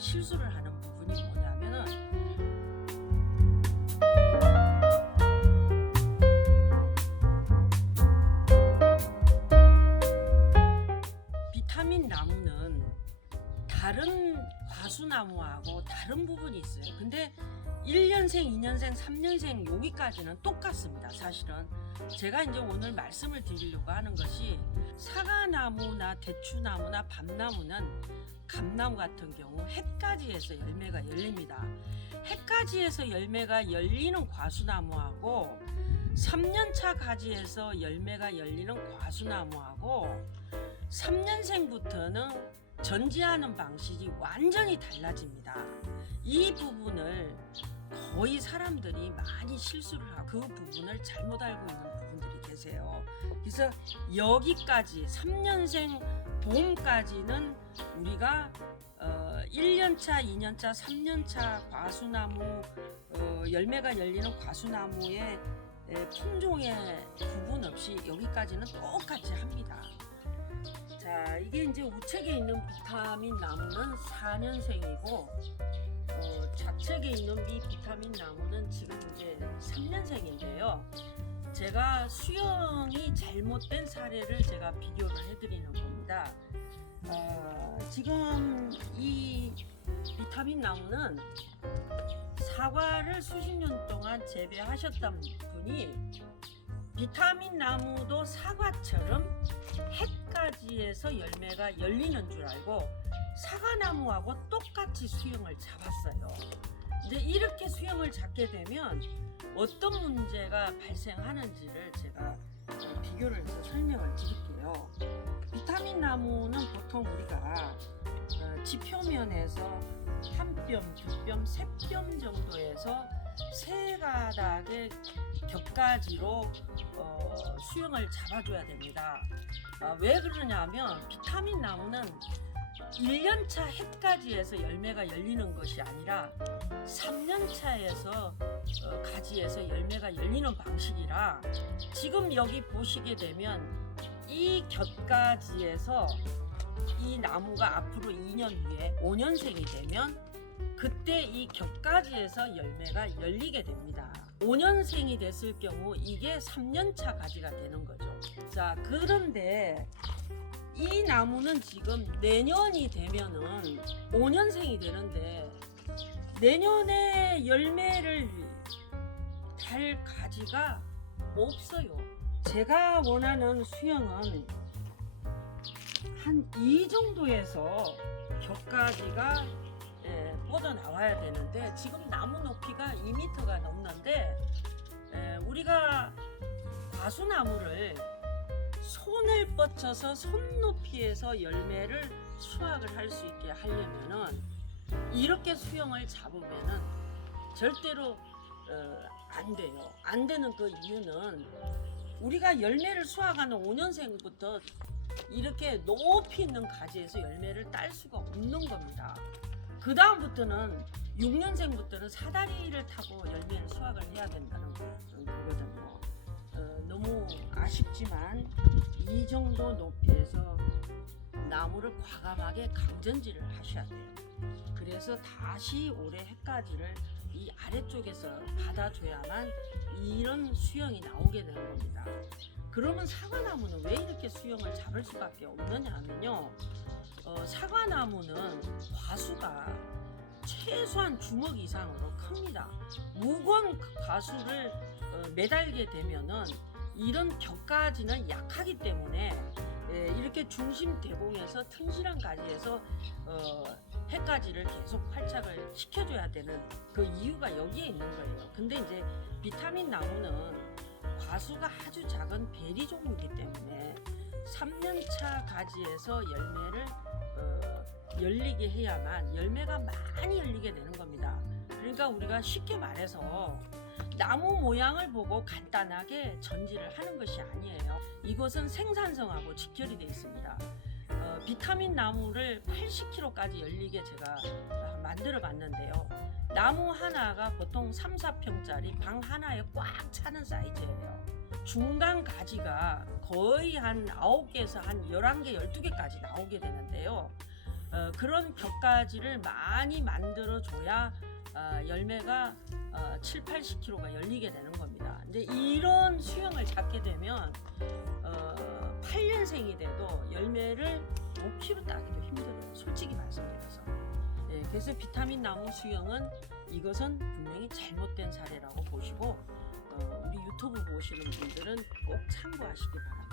실수를 하는 부분이 뭐냐면은 비타민 나무는 다른 과수나무하고 다른 부분이 있어요. 근데 1년생, 2년생, 3년생 여기까지는 똑같습니다. 사실은 제가 이제 오늘 말씀을 드리려고 하는 것이 사과나무나 대추나무나 밤나무는 감나무 같은 경우 해가지에서 열매가 열립니다. 해가지에서 열매가 열리는 과수나무하고 3년차 가지에서 열매가 열리는 과수나무하고 3년생부터는 전지하는 방식이 완전히 달라집니다. 이 부분을 거의 사람들이 많이 실수를 하고 그 부분을 잘못 알고 있는 부분들이 계세요. 그래서 여기까지 3년생 봄까지는 우리가 1년차, 2년차, 3년차 과수나무 열매가 열리는 과수나무의 품종의 구분 없이 여기까지는 똑같이 합니다. 자, 이게 이제 우측에 있는 비타민 나무는 4년생이고 좌측에 있는 이 비타민 나무는 지금 이제 3년생인데요. 제가 수영이 잘못된 사례를 제가 비교를 해드리는 겁니다. 지금 이 비타민 나무는 사과를 수십 년 동안 재배하셨던 분이 비타민 나무도 사과처럼 햇가지에서 열매가 열리는 줄 알고 사과나무하고 똑같이 수영을 잡았어요. 이제 이렇게 수영을 잡게 되면 어떤 문제가 발생하는지를 제가 비교를 해서 설명을 드릴게요. 비타민 나무는 보통 우리가 지표면에서 한 뼘, 두 뼘, 세 뼘 정도에서 세 가닥의 겹가지로 수영을 잡아줘야 됩니다. 왜 그러냐면 비타민 나무는 1년차 햇가지에서 열매가 열리는 것이 아니라 3년차에서 가지에서 열매가 열리는 방식이라 지금 여기 보시게 되면 이 겹가지에서 이 나무가 앞으로 2년 후에 5년생이 되면 그때 이 겹가지에서 열매가 열리게 됩니다. 5년생이 됐을 경우 이게 3년차 가지가 되는 거죠. 자, 그런데 이 나무는 지금 내년이 되면은 5년생이 되는데 내년에 열매를 달 가지가 없어요. 제가 원하는 수영은 한 이 정도에서 겹가지가 뻗어 나와야 되는데 지금 나무 높이가 2m가 넘는데 우리가 과수나무를 손을 뻗쳐서 손 높이에서 열매를 수확을 할 수 있게 하려면은 이렇게 수영을 잡으면은 절대로 안 돼요. 안 되는 그 이유는 우리가 열매를 수확하는 5년생부터 이렇게 높이 있는 가지에서 열매를 딸 수가 없는 겁니다. 그 다음부터는 6년생부터는 사다리를 타고 열매를 수확을 해야 된다는 거거든요. 너무 아쉽지만 이 정도 높이에서 나무를 과감하게 강전지를 하셔야 돼요. 그래서 다시 올해 햇가지를 이 아래쪽에서 받아줘야만 이런 수영이 나오게 되는 겁니다. 그러면 사과나무는 왜 이렇게 수영을 잡을 수밖에 없느냐 하면요, 사과나무는 과수가 최소한 주먹 이상으로 큽니다. 무거운 과수를 매달게 되면은 이런 겹가지는 약하기 때문에 이렇게 중심 대공에서 튼실한 가지에서 햇가지를 계속 활착을 시켜줘야 되는 그 이유가 여기에 있는 거예요. 근데 이제 비타민 나무는 과수가 아주 작은 베리 종류이기 때문에 3년차 가지에서 열매를 열리게 해야만 열매가 많이 열리게 되는 겁니다. 그러니까 우리가 쉽게 말해서 나무 모양을 보고 간단하게 전지를 하는 것이 아니에요. 이것은 생산성하고 직결이 되어 있습니다. 비타민 나무를 80kg까지 열리게 제가 만들어 봤는데요. 나무 하나가 보통 3, 4평짜리 방 하나에 꽉 차는 사이즈예요. 중간 가지가 거의 한 9개에서 한 11개, 12개까지 나오게 되는데요. 그런 격가지를 많이 만들어줘야 열매가 7, 80kg가 열리게 되는 겁니다. 이제 이런 수영을 잡게 되면 8년생이 돼도 열매를 5kg 따기도 힘들어요. 솔직히 말씀드려서. 예, 그래서 비타민 나무 수영은 이것은 분명히 잘못된 사례라고 보시고 우리 유튜브 보시는 분들은 꼭 참고하시기 바랍니다.